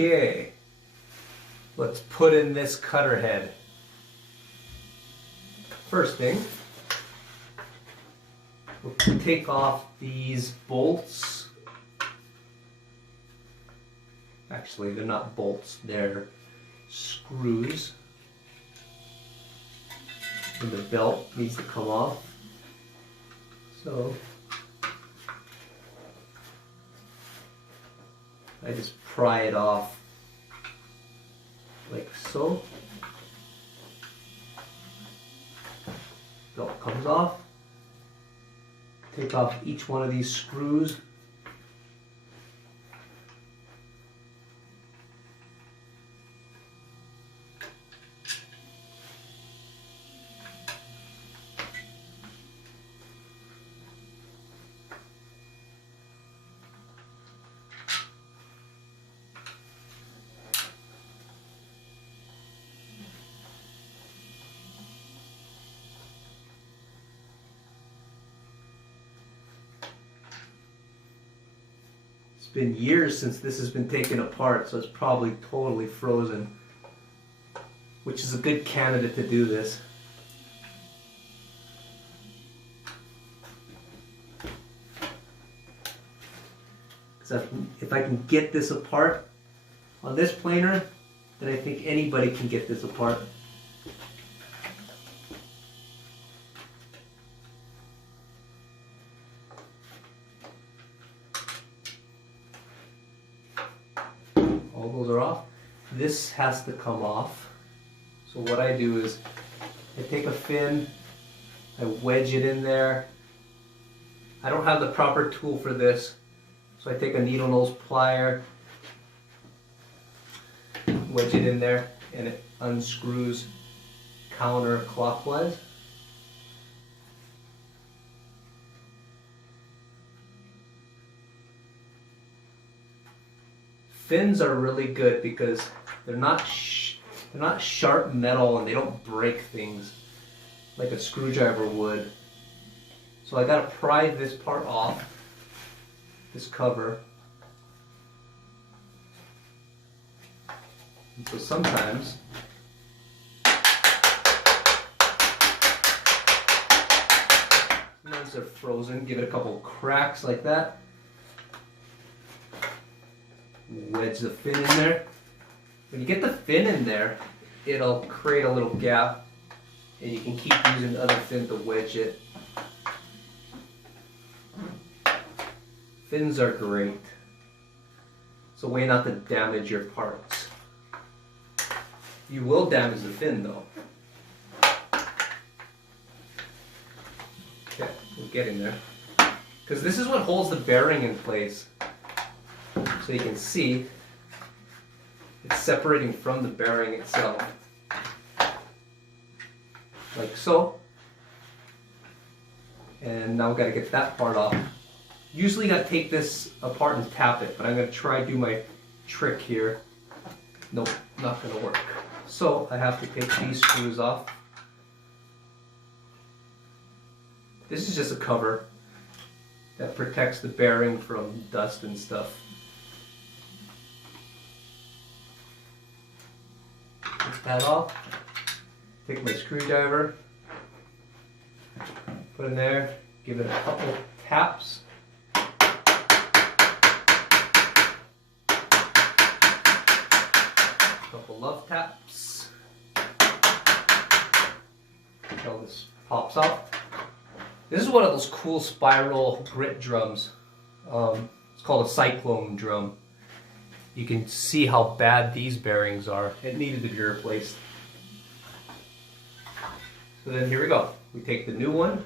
Okay, let's put in this cutter head. First thing, we'll take off these bolts. Actually, they're not bolts, they're screws. And the belt needs to come off. So I just pry it off like so. Belt comes off. Take off each one of these screws. It's been years since this has been taken apart, so it's probably totally frozen, which is a good candidate to do this. Because if I can get this apart on this planer, then I think anybody can get this apart. All those are off. This has to come off. So what I do is I take a fin, I wedge it in there. I don't have the proper tool for this, so I take a needle nose plier, wedge it in there, and it unscrews counterclockwise. Fins are really good because they're not sharp metal and they don't break things like a screwdriver would. So I gotta pry this part off, this cover. And so sometimes they're frozen, give it a couple cracks like that. Wedge the fin in there. When you get the fin in there, it'll create a little gap and you can keep using the other fin to wedge it. Fins are great. It's a way not to damage your parts. You will damage the fin though. Okay, we're getting there. Because this is what holds the bearing in place. So you can see it's separating from the bearing itself. Like so. And now we've got to get that part off. Usually you got to take this apart and tap it, but I'm going to try do my trick here. Nope, not going to work. So I have to take these screws off. This is just a cover that protects the bearing from dust and stuff. Take that off. Take my screwdriver, put it in there, give it a couple taps. Couple love taps. Until this pops out. This is one of those cool spiral grit drums. It's called a cyclone drum. You can see how bad these bearings are. It needed to be replaced. So then here we go. We take the new one,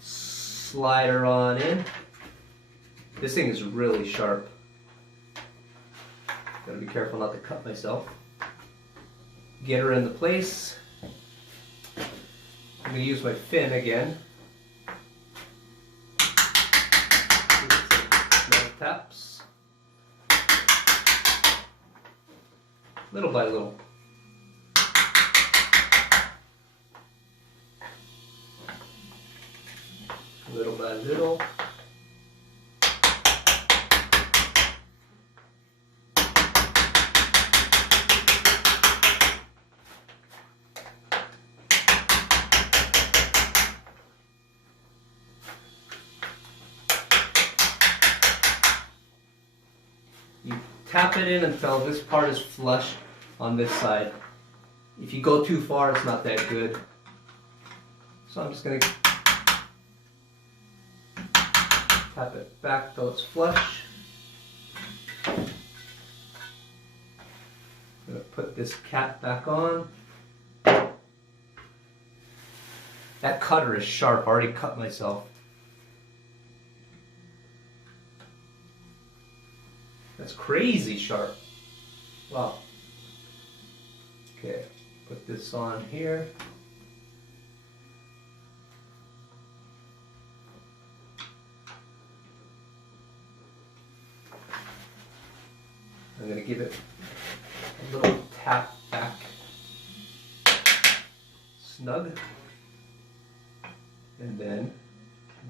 slide her on in. This thing is really sharp. Gotta be careful not to cut myself. Get her into place. I'm gonna use my fin again. Taps. Little by little. Little by little. tap it in until this part is flush on this side. If you go too far, it's not that good. So I'm just going to tap it back till it's flush. I'm going to put this cap back on. That cutter is sharp. I already cut myself. That's crazy sharp. Wow. Okay, put this on here. I'm going to give it a little tap back. Snug. And then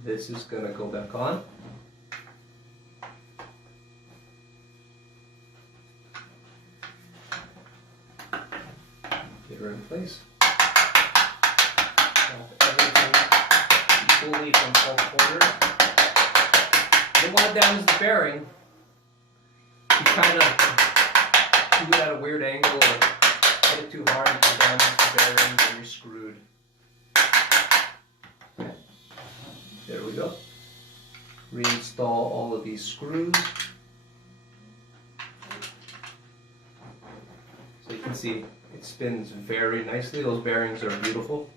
this is going to go back on. Get her in place. Everything equally from all corners. You don't want to damage the bearing. You kind of do it at a weird angle or hit it too hard, you can damage the bearings and you're screwed. Okay. There we go. Reinstall all of these screws. So you can see it spins very nicely. Those bearings are beautiful.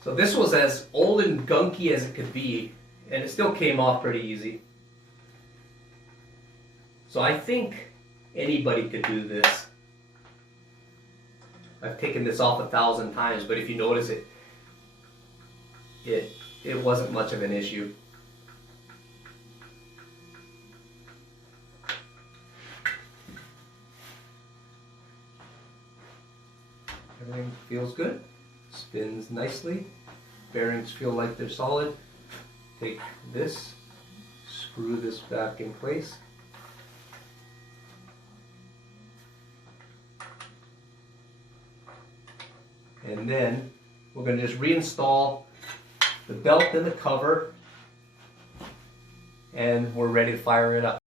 So this was as old and gunky as it could be, and it still came off pretty easy. So I think anybody could do this. I've taken this off 1,000 times, but if you notice it wasn't much of an issue. Everything feels good. Spins nicely. Bearings feel like they're solid. Take this, screw this back in place. And then we're going to just reinstall the belt and the cover, and we're ready to fire it up.